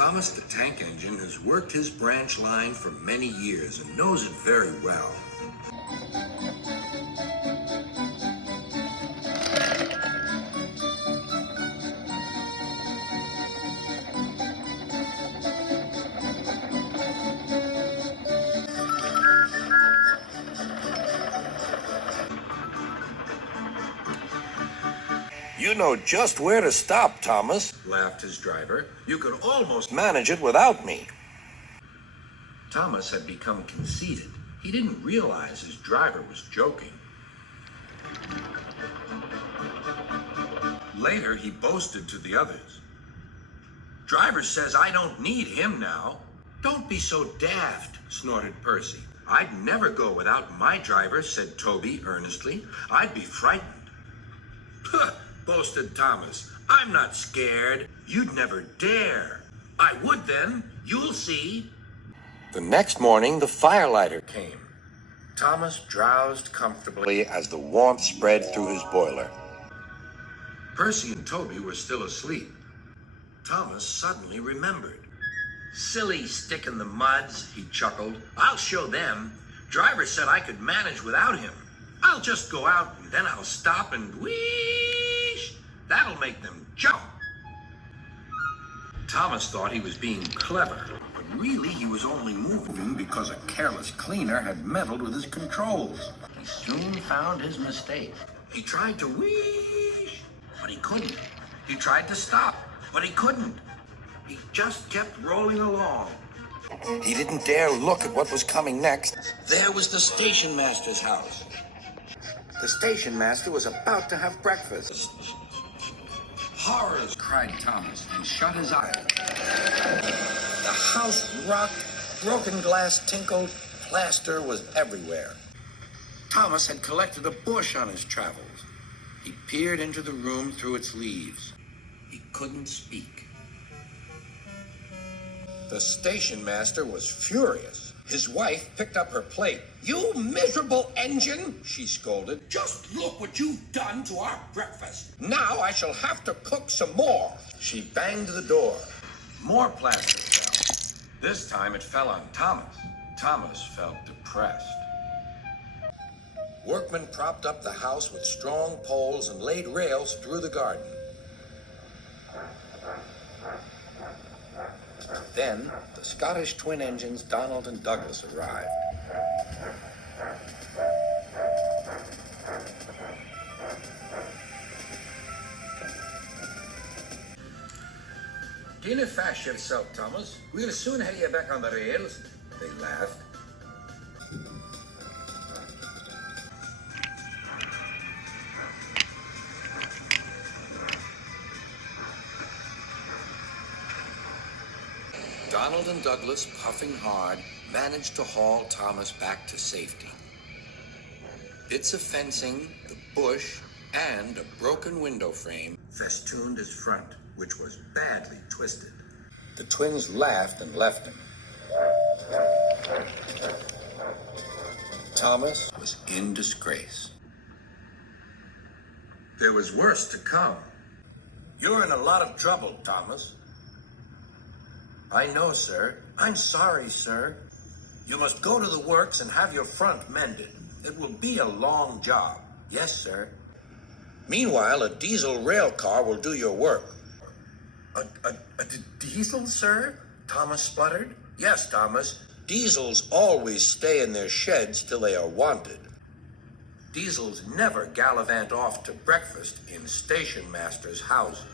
Thomas the Tank Engine has worked his branch line for many years and knows it very well. You know just where to stop, Thomas, Laughed his driver. You could almost... manage it without me. Thomas had become conceited. He didn't realize his driver was joking. Later, he boasted to the others. Driver says I don't need him now. Don't be so daft, snorted Percy. I'd never go without my driver, said Toby earnestly. I'd be frightened. Huh, boasted Thomas. I'm not scared. You'd never dare. I would then. You'll see. The next morning, the firelighter Came. Thomas drowsed comfortably. as the warmth spread through his boiler. Percy and Toby were still asleep. Thomas suddenly remembered. Silly stick in the muds, he chuckled. I'll show them. Driver said I could manage without him. I'll just go out and then I'll stop and whoosh. That'll make them jump. Thomas thought he was being clever, but really he was only moving because a careless cleaner had meddled with his controls. He soon found his mistake. He tried to whoosh, but he couldn't. He tried to stop, but he couldn't. He just kept rolling along. He didn't dare look at what was coming next. There was the station master's house. The station master was about to have breakfast. Horrors, cried Thomas, and shut his eyes. The house rocked, broken glass tinkled, plaster was everywhere. Thomas had collected a bush on his travels. He peered into the room through its leaves. He couldn't speak. The station master was furious. His wife picked up her plate. You miserable engine, she scolded. Just look what you've done to our breakfast. Now I shall have to cook some more. She banged the door. More plaster fell. This time it fell on Thomas. Thomas felt depressed. Workmen propped up the house with strong poles and laid rails through the garden. Then, the Scottish twin engines Donald and Douglas arrived. Dinna fash yourself, Thomas. We'll soon have you back on the rails. They laughed. Donald and Douglas, puffing hard, managed to haul Thomas back to safety. Bits of fencing, the bush, and a broken window frame festooned his front, which was badly twisted. The twins laughed and left him. Thomas was in disgrace. There was worse to come. You're in a lot of trouble, Thomas. I know, sir. I'm sorry, sir. You must go to the works and have your front mended. It will be a long job. Yes, sir. Meanwhile, a diesel rail car will do your work. A diesel, sir? Thomas spluttered. Yes, Thomas. Diesels always stay in their sheds till they are wanted. Diesels never gallivant off to breakfast in station masters' houses.